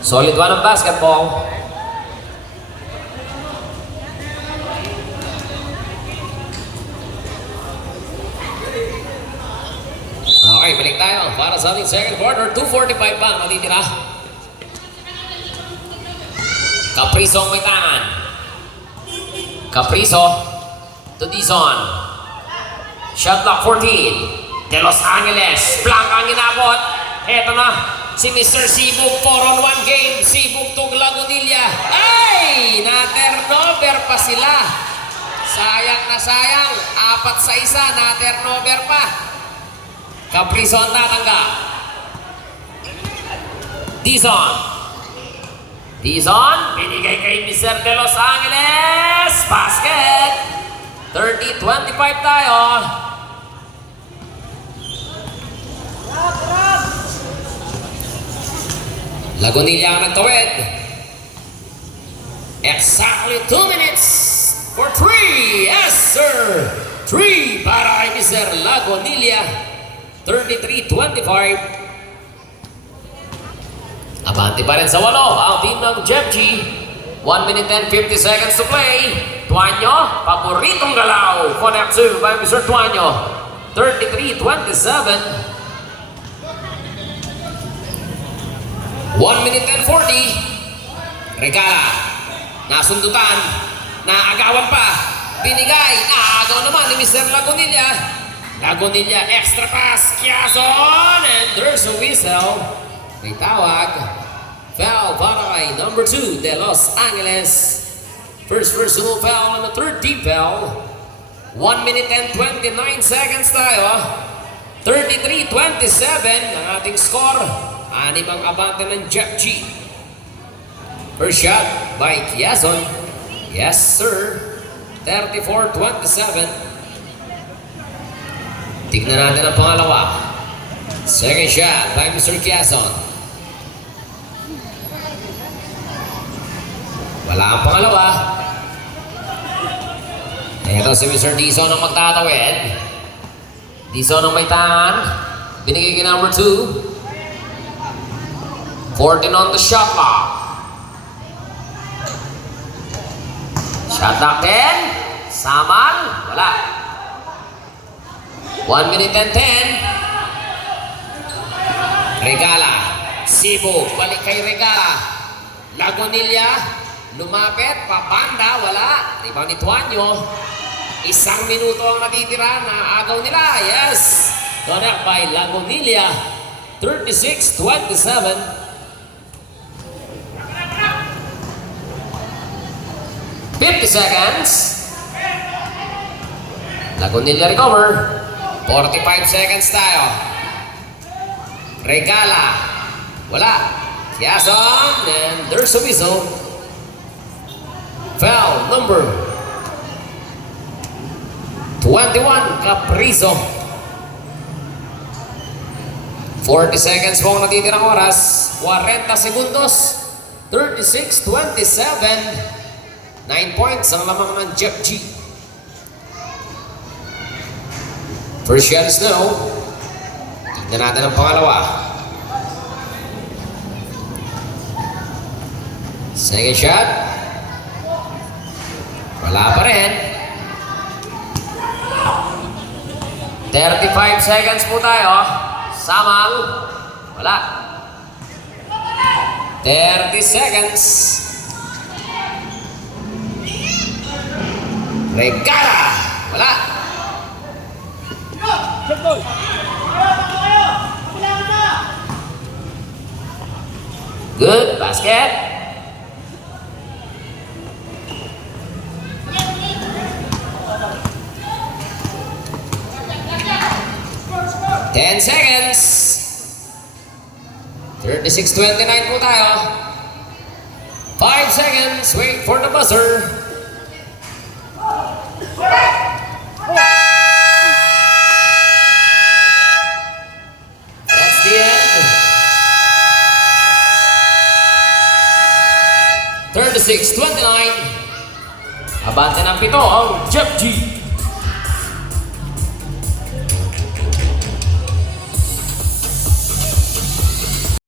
Solid one ng basketball. Okay, balik tayo para sa ating second quarter. 2:45 pa matitira. Caprizo ang may tangan. Caprizo to Dizon. Shot clock 14. De Los Angeles. Blanca ang inabot. Eto na si Mr. Sibug. 4-on-1 game. Sibug to Lagunilla. Ay! Na-turnover pa sila. Sayang na sayang. 4-1. Na-turnover pa. Caprizo ang tatanggap. Dizon. Dizon. Binigay kay Mr. De Los Angeles. Basket. 30-25 tayo. Lagunilla ang nagtawid. Exactly 2 minutes for 3. Yes, sir. 3 para kay Mr. Lagunilla. 33-25. Abante pa rin sa 8 ang team ng Jeff G. 1 minute and 50 seconds to play. Tuanyo, paboritong galaw. Connect to by Mr. Tuanyo. 33-27. 1 minute and 40. Regala. Nasundutan. Naagawan pa. Binigay. Naagaw naman ni Mr. Lagunilla. Lagunilla, extra pass, Quezon, and there's a whistle. May tawag. Foul para kay number 2, De Los Angeles. First personal foul on the third team foul. 1 minute and 29 seconds tayo. 33-27 ang ating score. 6 ang abante ng Jeff G. First shot by Quezon. Yes, sir. 34-27. Tignan natin ang pangalawa. Second shot by Mr. Quezon. Wala ang pangalawa. Ito si Mr. Dizon ang magtatawid. Dizon ang may tangan. Binigay kay number 2. 14 on the shot clock. Shot clock 10. Samal. Wala. 1 minute and 10. Regala. Sibug. Balik kay Regala. Lagunilla. Lumapit. Papanda. Wala. Rebound ni Tuanyo. 1 minuto ang natitira na agaw nila. Yes. Connect by Lagunilla. 36-27. 50 seconds. Lagunilla recover. 45 seconds tayo. Regala. Wala. Quezon. And there's a whistle. Foul number 21. Caprizo. 40 seconds po ang natitirang oras. 40 segundos. 36-27. 9 points ang lamang ng Jeff G. First shot is no. Tignan natin ang pangalawa. Second shot. Wala pa rin. 35 seconds po tayo. Samal. Wala. 30 seconds. Regala. Wala. Good basket. Ten seconds. 36-29 po tayo. 5 seconds. Wait for the buzzer. That's the end. 36-29. Abante ng 7 ang Jeff G.